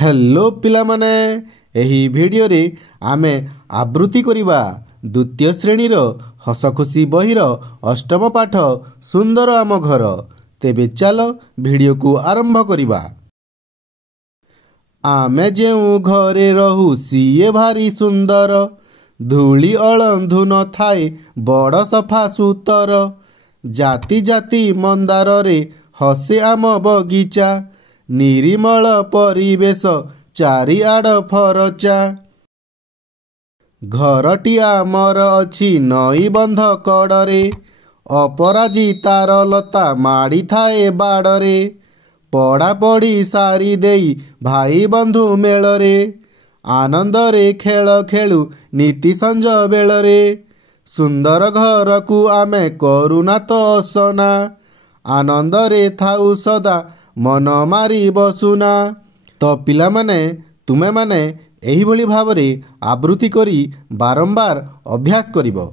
Hello पिला माने एही भिडियो रे आमे आवृत्ति करिबा द्वितीय श्रेणीर हसखुशी बहिर अष्टम पाठ सुंदर आम घर। तेबे चलो भिडियो को आरंभ करिबा। आमे जेउ घरे रहू सीए भारी सुंदर, धूली अळंधु न थाए बड़ सफा सुतर। जाति जाति मंदार रे हसे आम बगीचा, निरिमल परिवेश चारिआड फरचा। घरटी आमर अछि नई बंध कड़रे, अपराजितार लता माड़ी थाए बाड़रे। पढ़ापढ़ी सारी देई भाई बंधु मेलरे, आनंदरे खेल खेलु नीति संज बेलरे। सुंदर घर को आमे करुना तो असना, आनंदरे थाउ सदा मन मारी बसुना। तो पिला माने तुमे माने एही भली भावरे आवृत्ति करी बारंबार अभ्यास करिबो।